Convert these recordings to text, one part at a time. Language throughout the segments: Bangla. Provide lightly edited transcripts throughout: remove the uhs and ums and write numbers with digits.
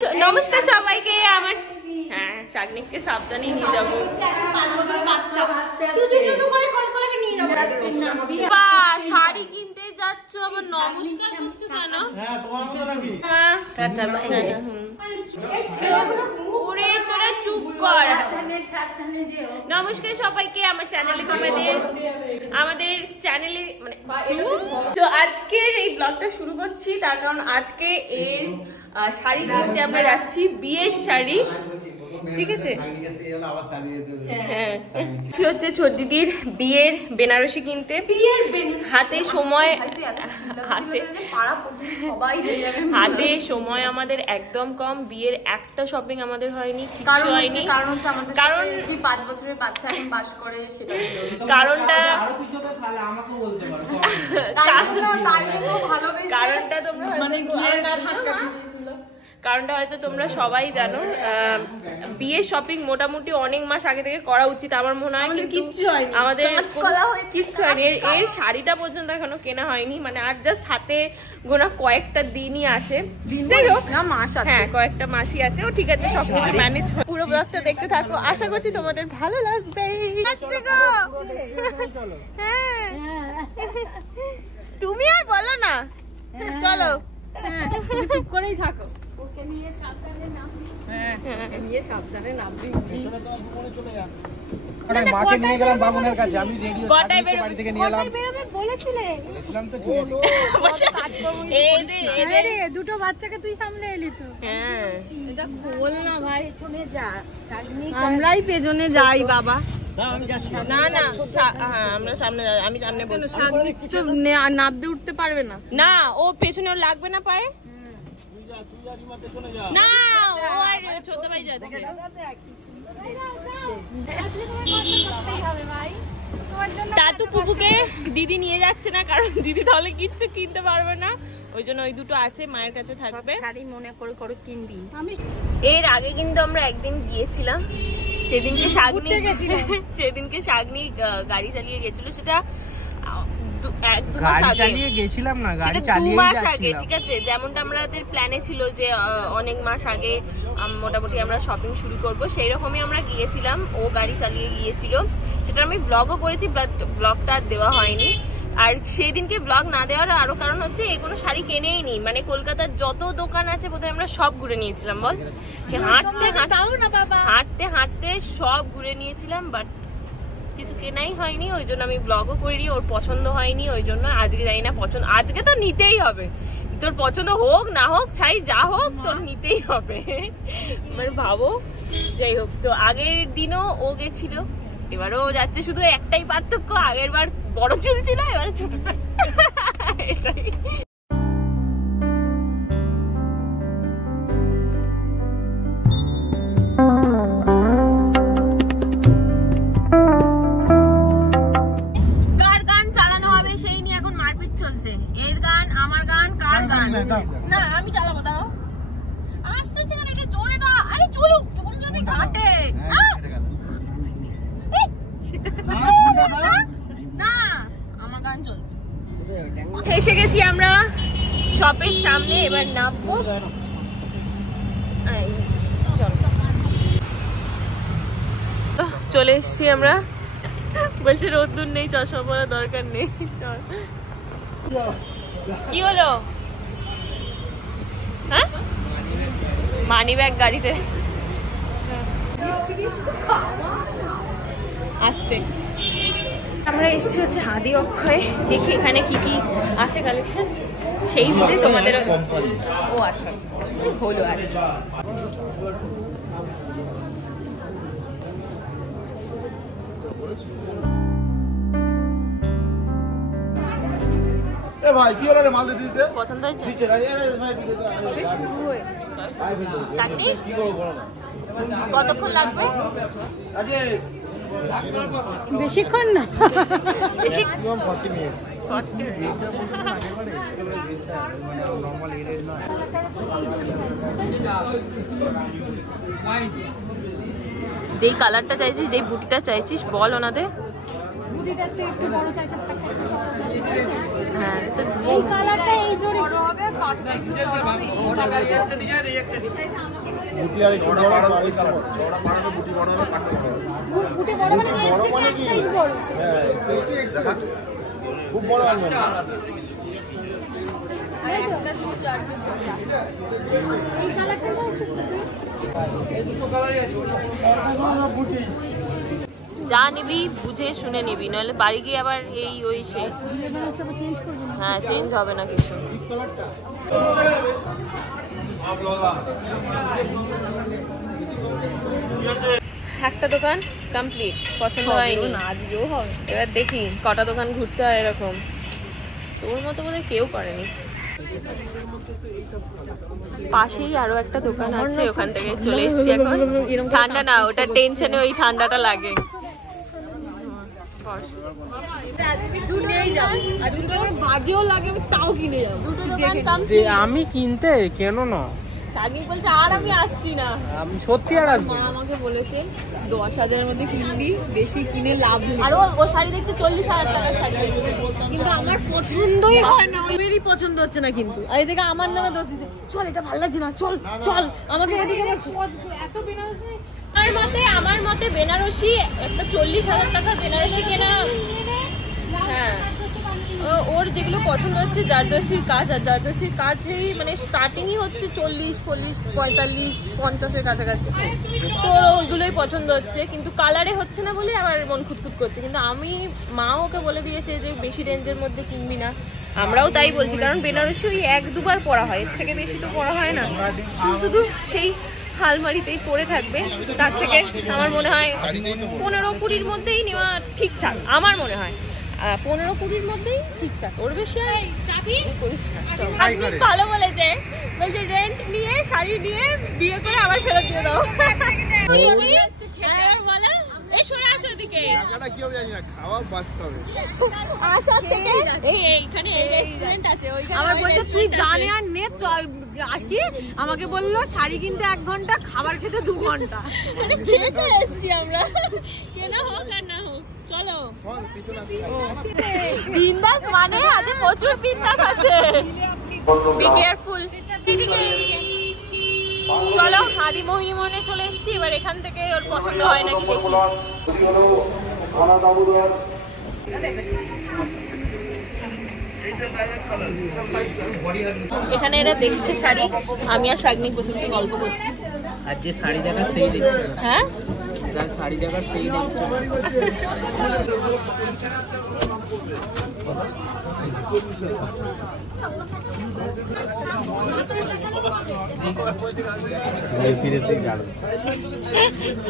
নমস্কার সবাইকে। আমার শাগনিককে সাবধানে নিয়ে যাবো। শাড়ি কিনতে যাচ্ছ, আবার নমস্কার করছো কেন? ওরে তোরা চুপ কর। নমস্কার সবাইকে আমার চ্যানেলে, আমাদের চ্যানেলে মানে তো আজকের এই ব্লগটা শুরু করছি তার কারণ আজকে এর শাড়ি কিনতে আমরা যাচ্ছি, বিয়ের শাড়ি। ঠিক আছে, হ্যাঁ হচ্ছে ছোট দিদির বিয়ের বেনারসি কিনতে। হাতে সময় আমাদের একদম কম। বিয়ের একটা শপিং আমাদের হয়নি, কিছু হয়নি। কারণ 5 বছরের বাচ্চা এখন বাস করে, কারণটা তোমরা মানে কারণটা হয়তো তোমরা সবাই জানো। বিয়ের শপিং মোটামুটি অনেক মাস আগে থেকে করা উচিত আমার মনে হয়, কিন্তু আমাদের কিচ্ছু হয়নি। এর শাড়িটা পর্যন্ত এখনো কেনা হয়নি, মানে আর জাস্ট হাতে গোনা কয়েকটা দিনই আছে। হ্যাঁ, কয়েকটা মাসই আছে। ও ঠিক আছে, সবকিছু ম্যানেজ। পুরো ব্লগটা দেখতে থাকো, আশা করছি তোমাদের ভালো লাগবে। তুমি আর বলো না, চলো চুপ করেই থাকো। দুটো বাচ্চাকে তুই সামনে এলি তো। বল না ভাই, চলে যা, আমরাই পেছনে যাই বাবা। না না, আমরা সামনে, আমি সামনে বলছি। নাবতে উঠতে পারবে না। না, ও পেছনে লাগবে না পায়ে। না, ও আর ছোট ভাই যাচ্ছে। তাতু পুপুকে দিদি নিয়ে যাচ্ছে না, কারণ দিদি তাহলে কিচ্ছু কিনতে পারবে না। ওই জন্য ওই দুটো আছে, মায়ের কাছে থাকবে। শাড়ি মনে করে করে কিনবি। এর আগে কিন্তু আমরা একদিন গিয়েছিলাম, সেদিনকে শাগনি গাড়ি চালিয়ে গেছিল। সেটা 2 মাস আগে। ঠিক আছে, যেমনটা আমাদের প্ল্যানে ছিল যে অনেক মাস আগে মোটামুটি আমরা শপিং শুরু করব, সেই রকমই আমরা গিয়েছিলাম। ও গাড়ি চালিয়ে গিয়েছিল, সেটা আমি ব্লগও করেছি, বাট ব্লগটা আর দেওয়া হয়নি। আর সেই দিনকে ব্লগ না দেওয়ার আরো কারণ হচ্ছে এ কোনো শাড়ি কেনেই নি। মানে কলকাতার যত দোকান আছে বোধহয় আমরা সব ঘুরে নিয়েছিলাম। বল, হাঁটতে হাঁটতে সব ঘুরে নিয়েছিলাম, বাট কিছু কেনাই হয়নি। ওই জন্য আমি ব্লগও করিনি। ওর পছন্দ হয়নি, ওই জন্য আজকে জানি না পছন্দ। আজকে তো নিতেই হবে, তোর পছন্দ হোক না হোক, ছাই যা হোক তোর নিতেই হবে। মানে ভাবো, যাই হোক। তো আগের দিনও ও গেছিল, এবারও যাচ্ছে। শুধু একটাই পার্থক্য, আগের বার বড় চুল ছিল, এবার ছোট। এটাই। কার গান চালানো হবে সেই নিয়ে এখন মারপিট চলছে। এর গান, আমার গান, কার গান? না, আমি চালাবো। দাও, আসতে ছিল না, এটা জোরে দাও। আরে চলুক, চল যদি ঘাটে। না, আমার গান চল। এসে গেছি আমরা শপের সামনে, এবার নামবো। চলে এসছি আমরা। বলছে রোদ্দুর নেই, চশমা পরার দরকার নেই। কি হলো? হ্যাঁ, মানি ব্যাগ গাড়িতে আসতে। আমরা এসছি হচ্ছে হাদি অক্ষয়, দেখি এখানে কি কি আছে কালেকশন, সেই বুঝে তোমাদের। ও আচ্ছা আচ্ছা, হলো। আর ভাই কি হলো রে, মাল দিতে পছন্দ হয়েছে? শুরু হয়েছে চাটনি। কতক্ষণ লাগবে? বেশিক্ষণ না, বেশি 40 মিনিট। যেই কালারটা চাইছিস, যেই বুটিটা চাইছিস বল ওনাদের। হ্যাঁ, এই কালারটা এই জোরে বড় হবে, বুটি আর একটু বড় চওড়া বানাবে, বুটি বড় হবে, কাটতে বড় হবে। বুটি বড় মানে বড় মানে কি? বড়। হ্যাঁ, দেখা খুব বড় আনবেন না। এই কালারটা যা নিবি বুঝে শুনে নিবি, নাহলে বাড়ি গিয়ে আবার এই ওই সেই। হ্যাঁ, চেঞ্জ হবে না কিছু। একটা দোকান কমপ্লিট, পছন্দ হয়নি, আজকেও হবে। এবার দেখি কটা দোকান ঘুরতে হয় এরকম। তোর মতো বোধহয় কেউ করেনি। পাশেই আরো একটা দোকান আছে, ওখান থেকে চলে এসেছি এখন। ঠান্ডা না, ওটা টেনশনে ওই ঠান্ডাটা লাগে। বাজেও লাগে, তাও কিনে যাবো। দুটো দোকান কমপ্লিট। আমি কিনতে কেন না, শাগনিক বলছে আর আমি আসছি না। আমি সত্যি আর আসবো। মা আমাকে বলেছে 10,000-এর মধ্যে কিনবি, বেশি কিনে লাভ নেই। আর ও শাড়ি দেখতে 40,000 টাকার শাড়ি দেখছে, কিন্তু আমার পছন্দই হয় না, ওইরই পছন্দ হচ্ছে না। কিন্তু এই দেখে আমার নামে দোষ দিচ্ছে, চল এটা ভালো লাগছে না, চল চল। আমাকে এদিকে বলছে এত বেনারসি। আমার মতে বেনারসি একটা 40,000 টাকার বেনারসি কেনা। হ্যাঁ, ওর যেগুলো পছন্দ হচ্ছে জারদোসির কাজ, আর জারদোসির কাজ এই মানে স্টার্টিংই হচ্ছে 40, 45, 45, 50-এর কাছাকাছি। তো ওইগুলোই পছন্দ হচ্ছে, কিন্তু কালারে হচ্ছে না বলে আমার মন খুঁতখুত করছে। কিন্তু আমি, মা ওকে বলে দিয়েছে যে বেশি রেঞ্জের মধ্যে কিনবি না। আমরাও তাই বলছি, কারণ বেনারসি ওই 1-2 পরা হয়, এর থেকে বেশি তো পরা হয় না। শুধু সেই হালমারিতেই পরে থাকবে। তার থেকে আমার মনে হয় 15-20-র মধ্যেই নেওয়া ঠিকঠাক। আমার মনে হয় 15-20-র মধ্যেই ঠিকঠাক, ওর বেশি ভালো বলেছে। বলছে রেন্ট নিয়ে শাড়ি নিয়ে বিয়ে করে আবার ফেরত দিয়ে দাও। বলো এই সরে আসো দিকে, কি হবে জানি না, খাওয়া বাঁচতে হবে। আসার থেকে এইখানে এই রেস্টুরেন্ট আছে, আমার বলছে তুই জানে আর নে চল। কি আমাকে বললো শাড়ি কিনতে 1 ঘন্টা, খাবার খেতে 2 ঘন্টা। মানে খেতে এসছি আমরা, কেনা হোক আর না হোক। চলো বিন্দাস, মানে আজকে প্রচুর বিন্দাস আছে। Be careful. চলো আদি মোহিনী মোহনে চলে এসেছি। এবার এখান থেকে ওর পছন্দ হয় নাকি দেখি। এখানে এরা দেখছে শাড়ি, আমি আর শাগনিক বসে বসে গল্প করছি। আর যে শাড়ি দেখা সেই দেখছে। হ্যাঁ, যার শাড়ি দেখা সেই দেখছে।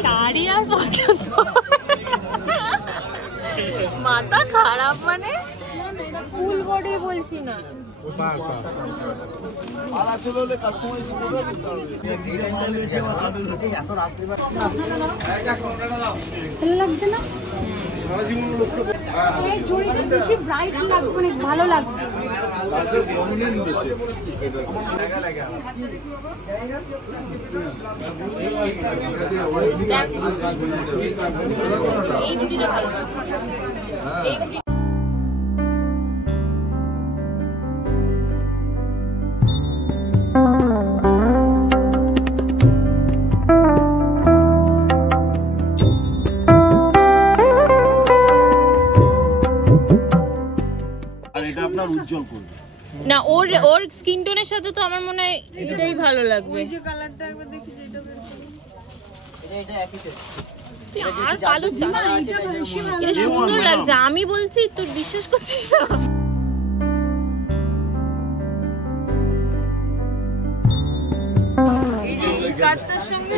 শাড়ি আর পছন্দ, মাথা খারাপ। মানে ফুল বডি বলছি না, আর আসলে হলে কাস্টমাইজ করে দিতে হবে। ভালো লাগছে না? এই জড়িটা বেশি ব্রাইট লাগবে, মানে ভালো লাগবে। এই দুটিটা ভালো লাগে। এই দুটি উজ্জ্বল করবে না, ওর স্কিন টোনের সাথে তো আমার মনে হয় এটাই ভালো লাগবে। এই যে কালারটা একবার দেখি, যেটা এটা একই তো। আর কালো না, এটা বেশি ভালো। এটা সুন্দর লাগছে, আমি বলছি তোর বিশ্বাস করছিস না। এই যে এই কাজটার সঙ্গে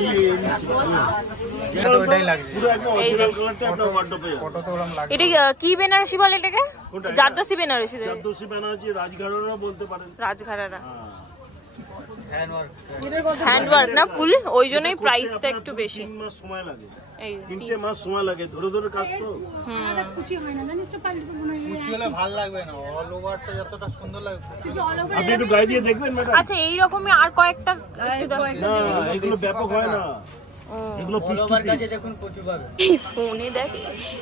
এটা কি বেনারসি বলে এটাকে? জারদোসি বেনারসি। জারদোসি বেনারসি, রাজঘাড়রা বলতে পারেন। রাজঘাড়ারা হ্যান্ডওয়ার্ক না ফুল, ওই জন্যই প্রাইসটা একটু বেশি। 3 মাস সময় লাগে, এই 3 মাস সময় লাগে, ধরে ধরে কাজ তো। কুচি হয় না, জানিস তো? পাল্টে মনে হয় কুচি হলে ভালো লাগবে না, অল ওভারটা যতটা সুন্দর লাগবে। আপনি একটু গায়ে দিয়ে দেখবেন ম্যাডাম। আচ্ছা, এইরকমই আর কয়েকটা। না, এগুলো ব্যাপক হয় না, এগুলো সবার কাছে দেখুন প্রচুর পাবে। ফোনে দেখ,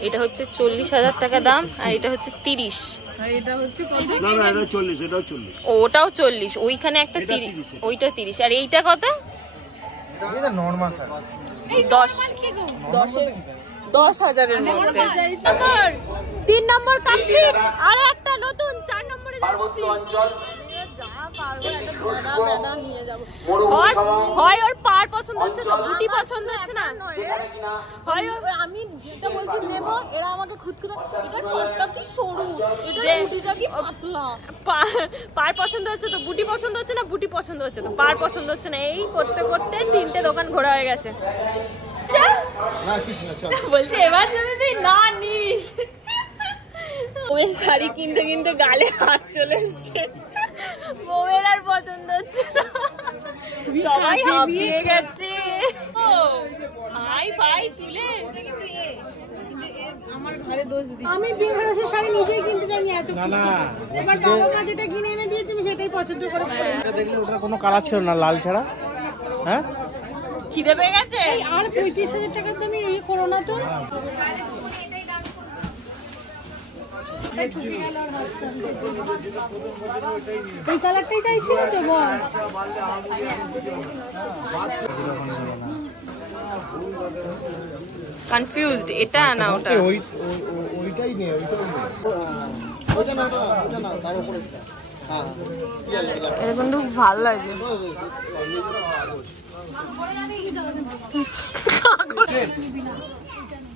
এটা হচ্ছে 40,000 টাকা দাম, আর এটা হচ্ছে 30। আর এটা হচ্ছে কত? না না, এটা 40, এটাও 40। ওটাও 40, ওইখানে একটা 30, ওইটা 30, আর এইটা কত? এটা নরমাল স্যার 10,000-এর মধ্যে। 3 নম্বর কমপ্লিট, আর একটা নতুন 4 নম্বরে যাচ্ছি। হয় ওর পার পছন্দ হচ্ছে তো বুটি পছন্দ হচ্ছে না, হয় আমি যেটা বলছি নেবো, এরা আমাকে খুঁতখুঁতে এটার পাটটা কি সরু, এটার বুটিটা কি পাতলা। পার পছন্দ হচ্ছে তো বুটি পছন্দ হচ্ছে না, বুটি পছন্দ হচ্ছে তো পার পছন্দ হচ্ছে না, এই করতে করতে 3টে দোকান ঘোরা হয়ে গেছে। বলছে এবার যদি তুই না নিস, ওই শাড়ি কিনতে কিনতে গালে হাত চলে এসছে, বউয়ের আর পছন্দ হচ্ছে না, সবাই হাঁপিয়ে গেছে। ভাই ভাই তুলে আমার ঘরে দোষ দিই, আমি বেনারসি শাড়ি নিজেই কিনতে জানি এত না, এবার বাবা যেটা কিনে এনে দিয়েছে আমি সেটাই পছন্দ করে এটা দেখলে ওটার কোনো কালার ছিল না, লাল ছাড়া। হ্যাঁ খিদে পেয়ে গেছে। আর 35,000 টাকার দামি ইয়ে করো না তো। এই কালারটাই চাইছিল তো বল। কনফিউজড, এটা না ওটা, ওইটাই নে, ওইটা না, ওটা না, তার উপরে হ্যাঁ এটা কিন্তু ভালো লাগছে।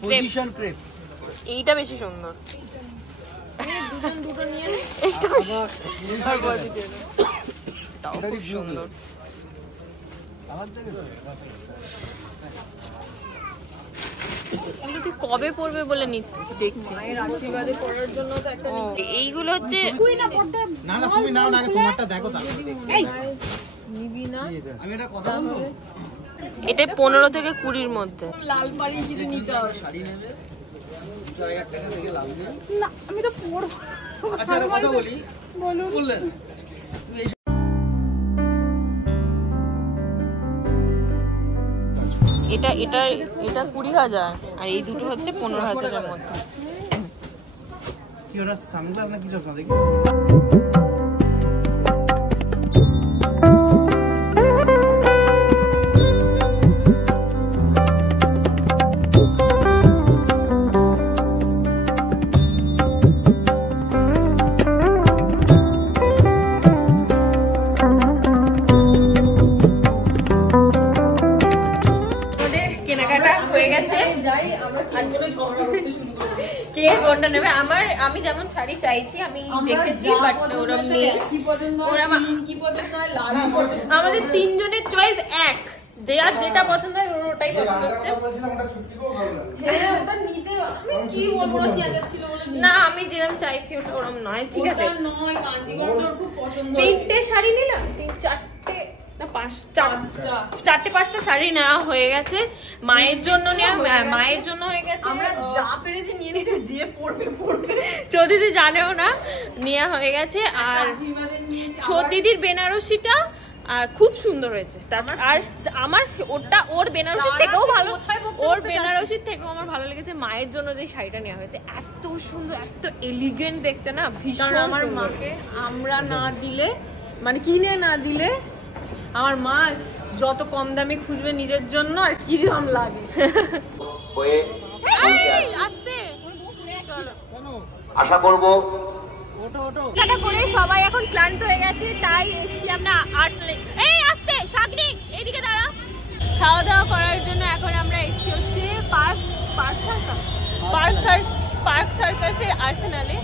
পজিশন ক্রেপ এইটা বেশি সুন্দর, দুটো নিয়ে এইটা বেশি সুন্দর। এগুলো তুই কবে পড়বে বলে দেখছি, আশীর্বাদে পড়ার জন্য তো একটা এইগুলো হচ্ছে না না, তুমি নাও না, আগে তোমারটা দেখো তারপর নিবি না। আমি একটা কথা বলবো, এটা 15 থেকে 20-র মধ্যে। লাল পাড়ি কিছু নিতে হবে। শাড়ি নেবে 2,000 টাকা থেকে লাভ নেই। না আমি তো পড়বো। আচ্ছা একটা কথা বলি, বলুন। বললেন এটা এটা এটা 20,000 আর এই দুটো হচ্ছে 15,000-এর মধ্যে। কি ওটা সানগ্লাস না কি চশমা দেখি? কে কোনটা নেবে? আমি যেমন শাড়ি চাইছি আমি দেখেছি, বাট ওরম নেই। আমাদের 3 জনের চয়েস এক, যে আর যেটা পছন্দ হয় ওটাই পছন্দ হচ্ছে। না আমি যেরকম চাইছি ওটা ওরম নয়, ঠিক আছে। 3টে শাড়ি নিলাম, 4-5টা শাড়ি নেওয়া হয়ে গেছে, মায়ের জন্য মায়ের জন্য হয়ে গেছে, আমরা যা পেরেছি নিয়ে নিয়েছি, যে পড়বে চৌদিদি জানেও না, নেওয়া হয়ে গেছে। আর দিদির বেনারসিটা খুব সুন্দর হয়েছে, আর আমার ওর বেনারসির থেকেও ভালো, ওর বেনারসির থেকেও আমার ভালো লেগেছে মায়ের জন্য যে শাড়িটা নেওয়া হয়েছে, এত সুন্দর, এত এলিগেন্ট দেখতে না, ভীষণ। আমার মাকে আমরা না দিলে, মানে কিনে না দিলে আমার মা যত কম দামে খুঁজবে নিজের জন্য, আর কিরকম লাগে। আশা করব এটা করে সবাই এখন ক্লান্ত হয়ে গেছে, তাই এসছি আমরা আর্টসলে। এই আসতে সাগরিক এইদিকে দাঁড়া। খাওয়া দাওয়া করার জন্য এখন আমরা এসছি হচ্ছে পার্ক সার্কাসের আর্সেনালে।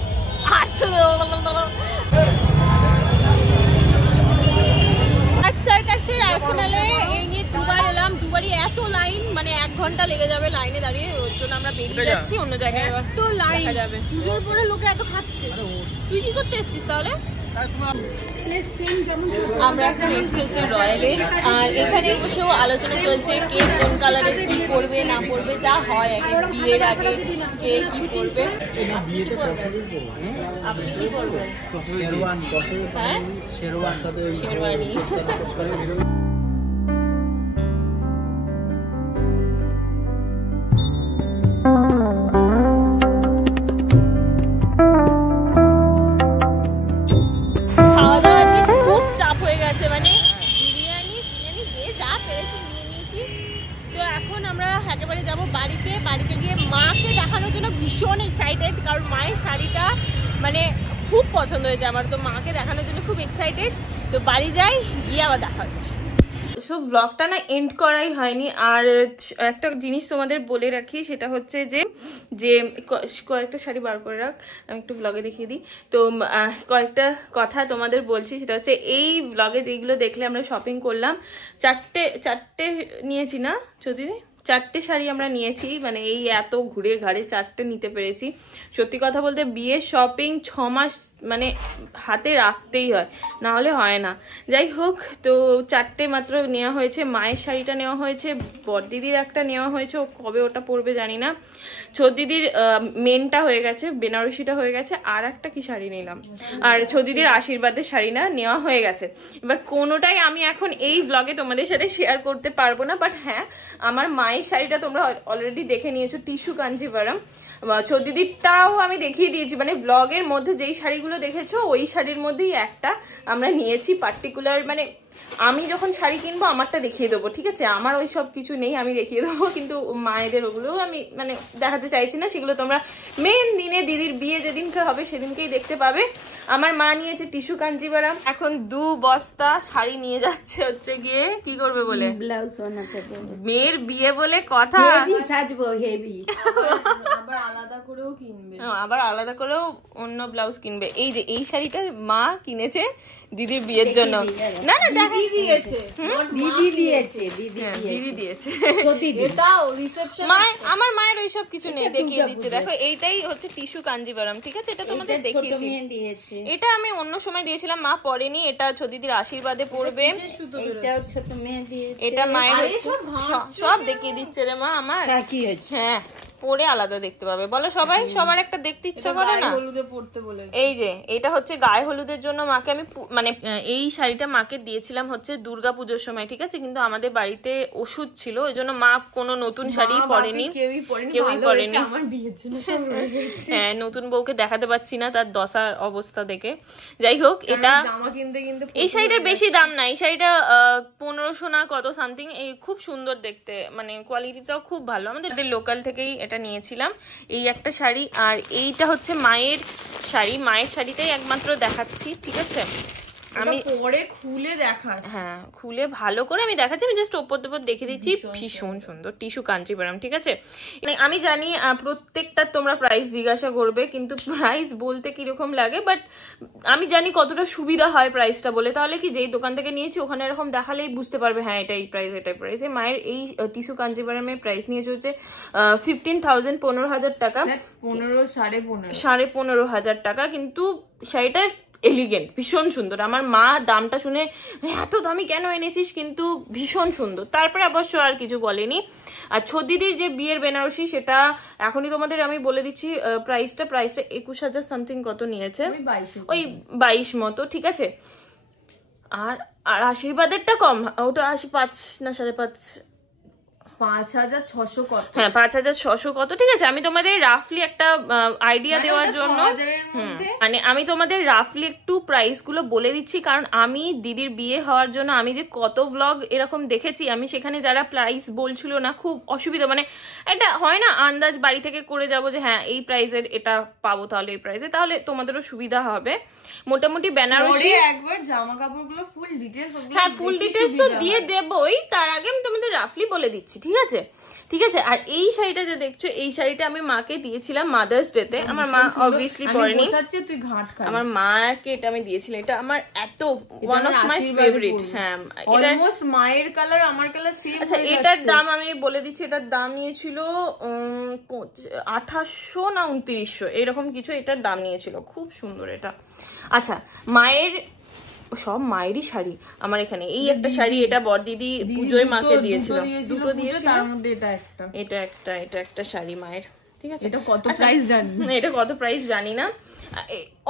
সার্কাসের আর্সেনালে এই নিয়ে দুবার এলাম, দুবারই এত লাইন, মানে 1 ঘন্টা লেগে যাবে লাইনে দাঁড়িয়ে, ওর জন্য আমরা বেরিয়ে যাচ্ছি অন্য জায়গায়। তো লাইন যাবে, পুজোর পরে লোকে এত খাচ্ছে। তুই কি করতে এসছিস তাহলে? আমরা এখন এসেছি হচ্ছে রয়্যালে, আর এখানে বসেও আলোচনা চলছে কে কোন কালারের কি পরবে না পরবে, যা হয় আগে বিয়ের আগে কে কি পরবে। আপনি কি পরবেন? হ্যাঁ শেরওয়ানি। খাওয়া দাওয়া খুব চাপ হয়ে গেছে, মানে বিরিয়ানি যে যা পেরেছি নিয়ে নিয়েছি, একেবারে যাব বাড়িতে। বাড়িতে গিয়ে মাকে দেখানোর জন্য ভীষণ এক্সাইটেড, কারণ মায়ের শাড়িটা মানে খুব পছন্দ হয়েছে আমার, তো মাকে দেখানোর জন্য খুব এক্সাইটেড। তো বাড়ি যাই, গিয়ে আবার দেখা হচ্ছে। সো ব্লগটা না এন্ড করাই হয়নি। আর একটা জিনিস তোমাদের বলে রাখি, সেটা হচ্ছে যে কয়েকটা শাড়ি বার করে রাখ, আমি একটু ব্লগে দেখিয়ে দিই। তো কয়েকটা কথা তোমাদের বলছি, সেটা হচ্ছে এই ব্লগে যেগুলো দেখলে আমরা শপিং করলাম, চারটে নিয়েছি না যদি 4টে শাড়ি আমরা নিয়েছি, মানে এই এত ঘুরে ঘাড়ে 4টে নিতে পেরেছি। সত্যি কথা বলতে বিয়ের শপিং 6 মাস মানে হাতে রাখতেই হয়, না হলে হয় না। যাই হোক, তো 4টে মাত্র নেওয়া হয়েছে। মায়ের শাড়িটা নেওয়া হয়েছে, বড়দিদির একটা নেওয়া হয়েছে, ও কবে ওটা পরবে জানি না। ছোটদিদির মেনটা হয়ে গেছে, বেনারসিটা হয়ে গেছে, আর একটা কি শাড়ি নিলাম, আর ছোটদিদির আশীর্বাদের শাড়ি না নেওয়া হয়ে গেছে। এবার কোনোটাই আমি এখন এই ব্লগে তোমাদের সাথে শেয়ার করতে পারবো না, বাট হ্যাঁ আমার মায়ের শাড়িটা তোমরা অলরেডি দেখে নিয়েছো, টিস্যু কাঞ্জিভারাম। চৌদিদিরটাও আমি দেখিয়ে দিয়েছি, মানে ব্লগের মধ্যে যেই শাড়িগুলো দেখেছো ওই শাড়ির মধ্যেই একটা আমরা নিয়েছি পার্টিকুলার। মানে আমি যখন শাড়ি কিনবো আমারটা দেখিয়ে দেবো, ঠিক আছে, আমার ওই সব কিছু নেই, আমি দেখিয়ে দেবো, কিন্তু মায়েদের ওগুলো আমি মানে দেখাতে চাইছি না, সেগুলো তোমরা মেন দিনে দিদির বিয়ে যেদিনকে হবে সেদিনকেই দেখতে পাবে। আমার মা নিয়েছে টিস্যু কাঞ্জিভারাম, এখন 2 বস্তা শাড়ি নিয়ে যাচ্ছে হচ্ছে গিয়ে কি করবে বলে, ব্লাউজ বানাতে মেয়ের বিয়ে বলে কথা, সাজবো হেভি, আবার আলাদা করেও অন্য ব্লাউজ কিনবে। এই যে এই শাড়িটা মা কিনেছে দিদির বিয়ের জন্য, না না দিদি দিয়েছে, দিদি দিয়েছে, আমার মায়ের ওইসব কিছু নেই, দেখিয়ে দিচ্ছে। দেখো এইটাই হচ্ছে টিস্যু কাঞ্জিভারাম, ঠিক আছে, এটা তোমাদের দেখিয়েছি। এটা আমি অন্য সময় দিয়েছিলাম, মা পরেনি, এটা ছোদিদির আশীর্বাদে পড়বে, এটা মায়ের সব দেখিয়ে দিচ্ছে রে মা আমার। হ্যাঁ পরে আলাদা দেখতে পাবে, বলো সবাই, সবার একটা দেখতে ইচ্ছা করে না। এই যে এটা হচ্ছে গায়ে হলুদের জন্য মাকে আমি মানে এই শাড়িটা মাকে দিয়েছিলাম হচ্ছে দুর্গাপুজোর সময়, ঠিক আছে, কিন্তু আমাদের বাড়িতে ওষুধ ছিল, ওই জন্য মা কোনো নতুন শাড়ি পরেনি, কেউই পরেনি। হ্যাঁ নতুন বউকে দেখাতে পাচ্ছি না তার দশার অবস্থা দেখে। যাই হোক, এটা এই শাড়িটার বেশি দাম না, এই শাড়িটা 1500 না কত সামথিং, এই খুব সুন্দর দেখতে, মানে কোয়ালিটিটাও খুব ভালো, আমাদের লোকাল থেকেই এটা নিয়েছিলাম। এই একটা শাড়ি, আর এইটা হচ্ছে মায়ের শাড়ি, মায়ের শাড়িটাই একমাত্র দেখাচ্ছি, ঠিক আছে, আমি পরে খুলে দেখাচ্ছি, হ্যাঁ খুলে ভালো করে আমি দেখাচ্ছি, আমি জাস্ট ওপর দেখে দিচ্ছি, ভীষণ সুন্দর টিস্যু কাঞ্জিভারাম, ঠিক আছে। আমি জানি প্রত্যেকটা তোমরা প্রাইস জিজ্ঞাসা করবে, কিন্তু প্রাইস বলতে কিরকম লাগে, বাট আমি জানি কতটা সুবিধা হয় প্রাইসটা বলে, তাহলে কি যেই দোকান থেকে নিয়েছি ওখানে এরকম দেখালেই বুঝতে পারবে হ্যাঁ এটাই প্রাইস, এটাই প্রাইস। মায়ের এই টিস্যু কাঞ্জিভারামের প্রাইস নিয়েছে হচ্ছে 15,000 15,000 টাকা, 15,500 টাকা, কিন্তু শাড়িটা এলিগেন্ট, ভীষণ সুন্দর। আমার মা দামটা শুনে এত দামি কেন এনেছিস, কিন্তু ভীষণ সুন্দর, তারপরে অবশ্য আর কিছু বলেনি। আর ছোদিদির যে বিয়ের বেনারসি সেটা এখনই তোমাদের আমি বলে দিচ্ছি, প্রাইসটা 21,000 সামথিং কত নিয়েছে, ওই 22 মতো, ঠিক আছে। আর আশীর্বাদেরটা কম, ওটা 5 না 5.5, 5,600 কত, হ্যাঁ 5,600 কত, ঠিক আছে। আমি তোমাদের রাফলি একটা আইডিয়া দেওয়ার জন্য, মানে আমি তোমাদের রাফলি একটু প্রাইস গুলো বলে দিচ্ছি, কারণ আমি দিদির বিয়ে হওয়ার জন্য আমি যে কত ব্লগ এরকম দেখেছি, আমি সেখানে যারা প্রাইস বলছিল না খুব অসুবিধা, মানে এটা হয় না আন্দাজ বাড়ি থেকে করে যাব যে হ্যাঁ এই প্রাইসের এটা পাবো, তাহলে এই প্রাইসে, তাহলে তোমাদেরও সুবিধা হবে। মোটামুটি বেনারসি একবার জামা কাপড়গুলো ফুল ডিটেইলস, হ্যাঁ ফুল ডিটেইলস তো দিয়ে দেবই, তার আগে আমি তোমাদের রাফলি বলে দিচ্ছি, ঠিক আছে, ঠিক আছে। আর এই শাড়িটা যে দেখছো, এই শাড়িটা আমি মাকে দিয়েছিলাম মাদার্স ডে তে, আমার মা অবভিয়াসলি পরেনি, তুই ঘাট খা, আমার মাকে এটা আমি দিয়েছিলাম, এটা আমার এত ওয়ান অফ মাই ফেভারিট, হ্যাঁ অলমোস্ট মায়ের কালার আমার কালার সেম। আচ্ছা এটার দাম আমি বলে দিচ্ছি, এটার দাম নিয়েছিল 2800 না 2900 এরকম কিছু, এটার দাম নিয়েছিল, খুব সুন্দর এটা। আচ্ছা মায়ের সব মায়েরই শাড়ি আমার এখানে, এই একটা শাড়ি, এটা বড়দিদি পুজোয় মাকে দিয়েছিল, দুটো দিয়েছিল, তার মধ্যে এটা একটা শাড়ি মায়ের, ঠিক আছে। এটা কত প্রাইস জানি না, এটা কত প্রাইস জানি না,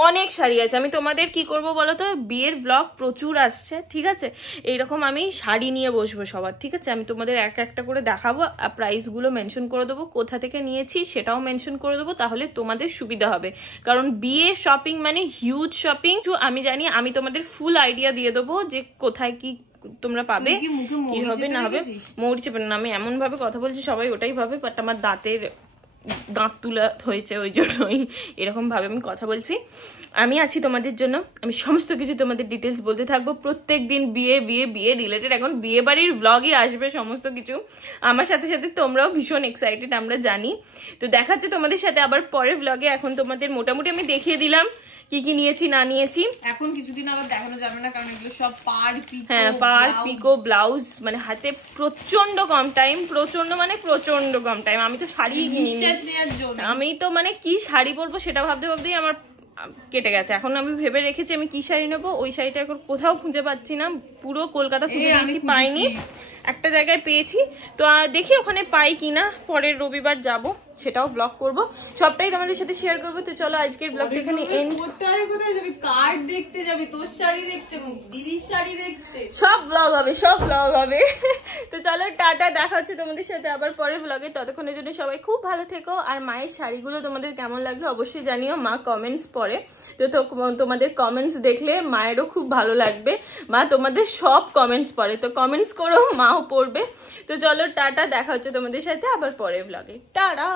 অনেক শাড়ি আছে। আমি তোমাদের কি করব বলো তো, বিয়ের ব্লগ প্রচুর আসছে, ঠিক আছে, এইরকম আমি শাড়ি নিয়ে বসবো সবার, ঠিক আছে, আমি তোমাদের একটা করে দেখাবো, আর প্রাইস গুলো মেনশন করে দেবো, কোথা থেকে নিয়েছি সেটাও মেনশন করে দেবো, তাহলে তোমাদের সুবিধা হবে, কারণ বিয়ে শপিং মানে হিউজ শপিং। আমি জানি, আমি তোমাদের ফুল আইডিয়া দিয়ে দেবো যে কোথায় কি তোমরা পাবে, কি হবে না হবে। মৌরি চেপে না, আমি এমন ভাবে কথা বলছি সবাই ওটাই ভাবে, বাট আমার দাঁত তুলা হয়েছে ওই জন্যই এরকম ভাবে আমি কথা বলছি। আমি আছি তোমাদের জন্য, আমি সমস্ত কিছু তোমাদের ডিটেলস বলতে থাকবো। প্রত্যেক দিন বিয়ে রিলেটেড, এখন বিয়ে বাড়ির ব্লগই আসবে সমস্ত কিছু। আমার সাথে সাথে তোমরাও ভীষণ এক্সাইটেড, আমরা জানি। তো দেখাচ্ছে তোমাদের সাথে আবার পরের ব্লগে। এখন তোমাদের মোটামুটি আমি দেখিয়ে দিলাম কি কি নিয়েছি না নিয়েছি। এখন কিছুদিন আবার দেখানো যাবে না, কারণ এগুলো সব পার পিকো ব্লাউজ, মানে হাতে প্রচন্ড কম টাইম, প্রচন্ড কম টাইম। আমি তো শাড়ি নিঃশ্বাস নেওয়ার জন্য, আমি তো মানে কি শাড়ি পরবো সেটা ভাবতেই আমার কেটে গেছে। এখন আমি ভেবে রেখেছি আমি কি শাড়ি নেবো, ওই শাড়িটা এখন কোথাও খুঁজে পাচ্ছি না, পুরো কলকাতা খুঁজে পাইনি, একটা জায়গায় পেয়েছি। তো দেখি ওখানে পাই কিনা, পরের রবিবার যাব, সেটাও ব্লগ করব, সবটাই তোমাদের সাথে শেয়ার করবো। তো চলো আজকের ব্লগটা এখানে এন্ড। কোথায় যাবি? কার্ড দেখতে যাবি, তোর শাড়ি দেখতে, দিদির শাড়ি দেখতে, সব ব্লগ হবে। তো চলো টাটা, দেখা হচ্ছে তোমাদের সাথে আবার পরের ব্লগে। ততক্ষণের জন্য সবাই খুব ভালো থেকো। আর মায়ের শাড়িগুলো তোমাদের কেমন লাগলো অবশ্যই জানিও, মা কমেন্টস পড়ে, তো তোমাদের কমেন্টস দেখলে মায়েরও খুব ভালো লাগবে। মা তোমাদের সব কমেন্টস পড়ে, তো কমেন্টস করো, মাও পড়বে। তো চলো টাটা, দেখা হচ্ছে তোমাদের সাথে আবার পরের ব্লগে। টাটা।